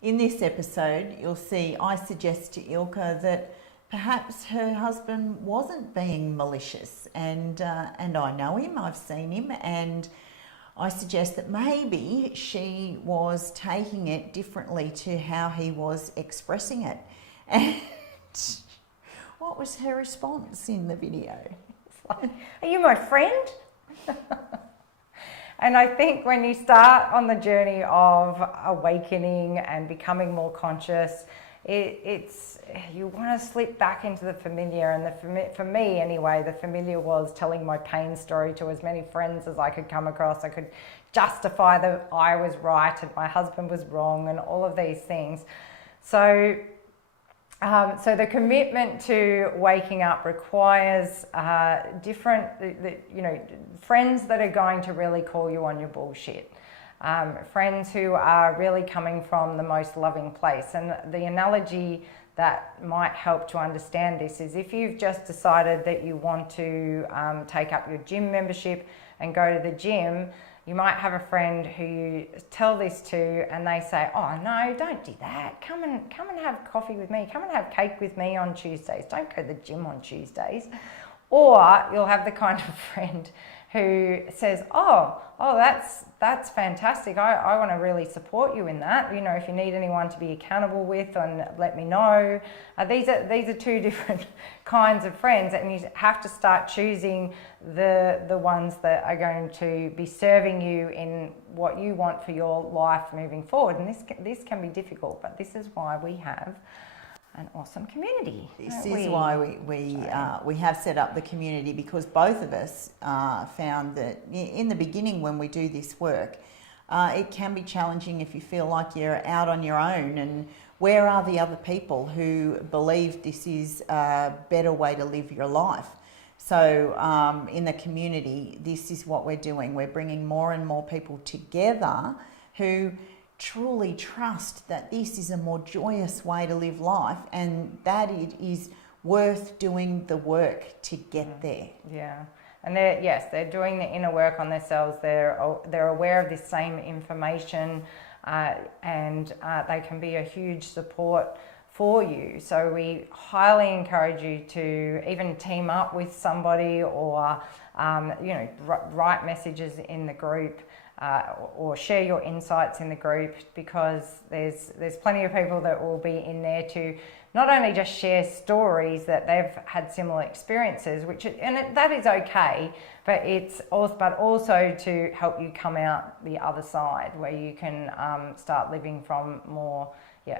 In this episode, you'll see I suggest to Ilka that perhaps her husband wasn't being malicious, and I know him, I've seen him, and I suggest that maybe she was taking it differently to how he was expressing it. And what was her response in the video? Are you my friend? And I think when you start on the journey of awakening and becoming more conscious, it's you want to slip back into the familiar. And for me anyway, the familiar was telling my pain story to as many friends as I could come across. I could justify that I was right and my husband was wrong and all of these things. So the commitment to waking up requires different, friends that are going to really call you on your bullshit. Friends who are really coming from the most loving place. And the analogy that might help to understand this is if you've just decided that you want to take up your gym membership and go to the gym, you might have a friend who you tell this to and they say, oh no, don't do that. Come and have coffee with me. Come and have cake with me on Tuesdays. Don't go to the gym on Tuesdays. Or you'll have the kind of friend who says, oh, that's fantastic. I want to really support you in that. You know, if you need anyone to be accountable with, and let me know. These are two different kinds of friends, and you have to start choosing the ones that are going to be serving you in what you want for your life moving forward. And this can be difficult, but this is why we have an awesome community. This is why we have set up the community, because both of us found that in the beginning when we do this work, it can be challenging if you feel like you're out on your own, and where are the other people who believe this is a better way to live your life? So in the community, this is what we're doing. We're bringing more and more people together who truly trust that this is a more joyous way to live life, and that it is worth doing the work to get there. Yeah, and they're doing the inner work on themselves. They're aware of this same information, and they can be a huge support for you. So we highly encourage you to even team up with somebody, or write messages in the group. Or share your insights in the group, because there's plenty of people that will be in there to not only just share stories that they've had similar experiences, that is okay, but also to help you come out the other side, where you can start living from more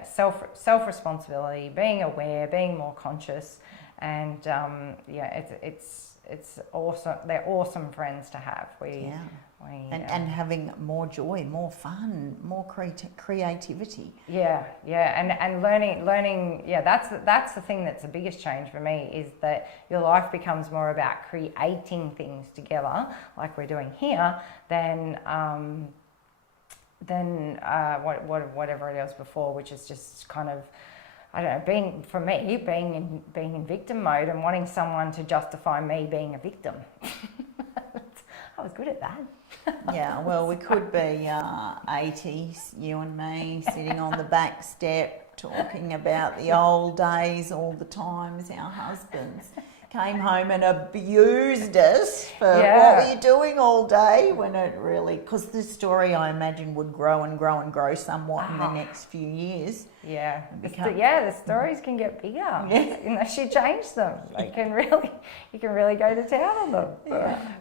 self responsibility, being aware, being more conscious, and it's awesome. They're awesome friends to have. And having more joy, more fun, more creativity. And learning. Yeah, that's the thing that's the biggest change for me, is that your life becomes more about creating things together, like we're doing here, than whatever it was before, which is just kind of, I don't know, being in victim mode and wanting someone to justify me being a victim. I was good at that. Yeah, well, we could be 80s, you and me, sitting on the back step talking about the old days, all the times our husbands came home and abused us for what were you doing all day, when it really, because the story I imagine would grow and grow and grow somewhat in the next few years. Yeah, the stories can get bigger unless you change them. You can really go to town on them.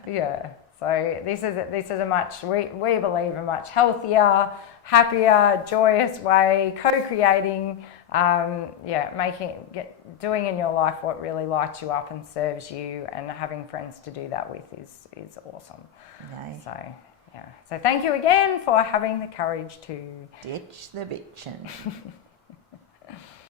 Yeah. So this is a much, we believe, a much healthier, happier, joyous way, co-creating, doing in your life what really lights you up and serves you, and having friends to do that with is awesome. Okay. So thank you again for having the courage to ditch the bitchin'.